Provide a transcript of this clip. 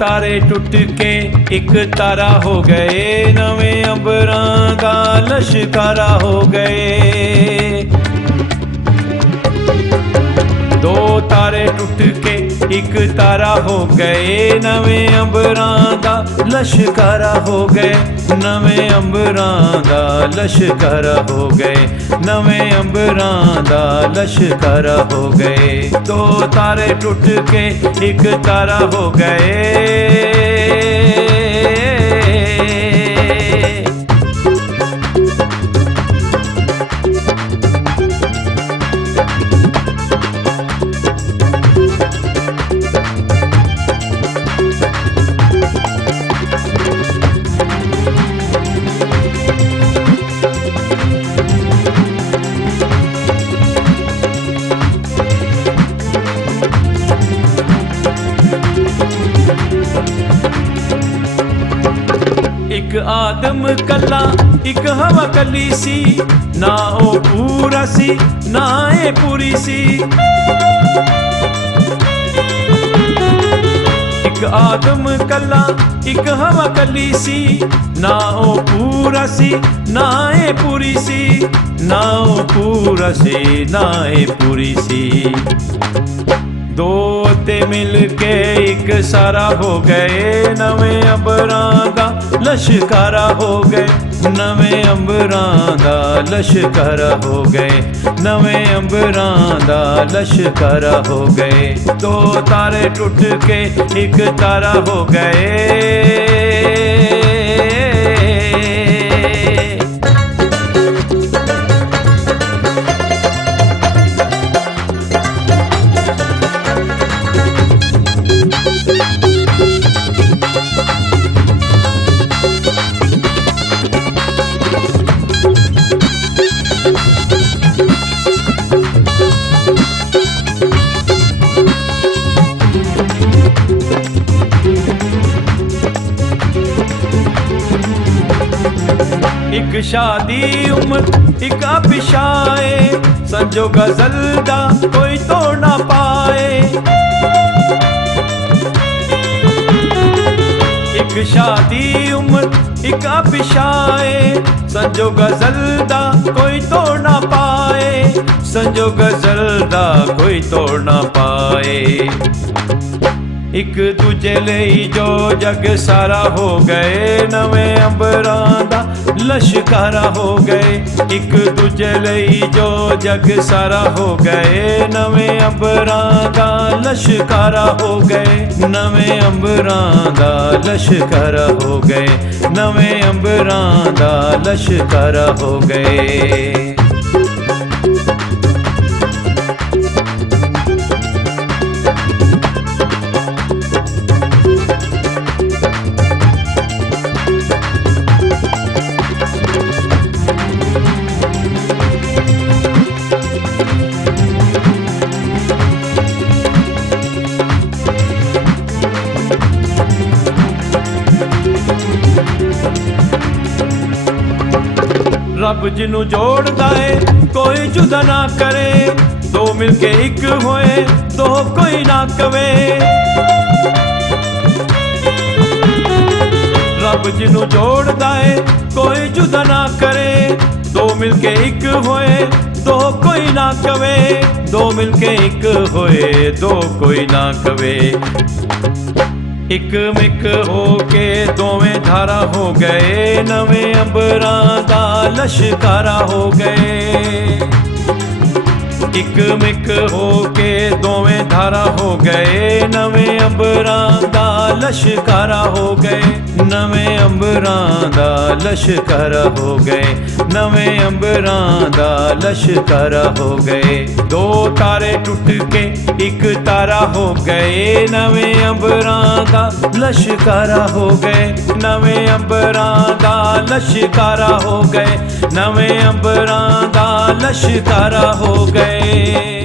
तारे टुट के एक तारा हो गए, नवें अंबरां दा लश्कारा हो गए। दो तारे टुट के एक तारा हो गए, नवें अंबरां दा लश्कारा हो गए, नवें अंबरां दा लश्कारा हो गए, नवें अंबरां दा लश्कारा हो गए। दो तारे टुट के एक तारा हो गए। एक आदम कला एक हवा कली सी, ना ओ पूरा सी ना ए पूरी सी। एक आदम कला एक हवा कली सी, ना ओ पूरा सी ना ए पूरी सी, ना ओ पूरा सी ना ए पूरी सी। दो ते मिल के एक सारा हो गए, नवें अंबरां दा लश्कारा हो गए, नवें अंबरां दा लश्कारा हो गए, नवें अंबरां दा लश्कारा हो गए। दो तारे टूट के एक तारा हो गए। एक शादी उम्र एक पिशाए, संजो गजल दा कोई तोड़ ना पाए। एक शादी उम्र एक पिशाए, संजो गजल दा कोई तोड़ ना पाए, संजो गजल दा कोई तोड़ ना पाए। एक दूजे लई जो जग सारा हो गए, नवें अंबरां दा लश्कारा हो गए। एक दूजे लई जो जग सारा हो गए, नवें अंबरां दा लश्कारा हो गए, नवें अंबरां दा लश्कारा हो गए, नवें अंबरां दा लश्कारा हो गए। रब जिन्नू जोड़दा है कोई जुदा ना करे, दो मिलके एक होए दो कोई ना कवे। रब जिन्नू जोड़दा है कोई जुदा ना करे, दो मिलके एक होए दो कोई ना कवे, दो मिलके एक होए दो कोई ना कवे। एक मिक होके दोवें धारा हो गए, नवें अंबरां दा लश्कारा हो गए। एक मिक होके दोवें धारा हो गए, नवें अंबरां दा लश्कारा हो गए, नवें अंबरां दा लश्कारा हो गए, नवें अंबरां दा लश्कारा हो गए। दो तारे टूट के एक तारा हो गए, नवें अंबरां दा लश्कारा हो गए, नवें अंबरां दा लश्कारा हो गए, नवें अंबरां दा लश्कारा हो गए।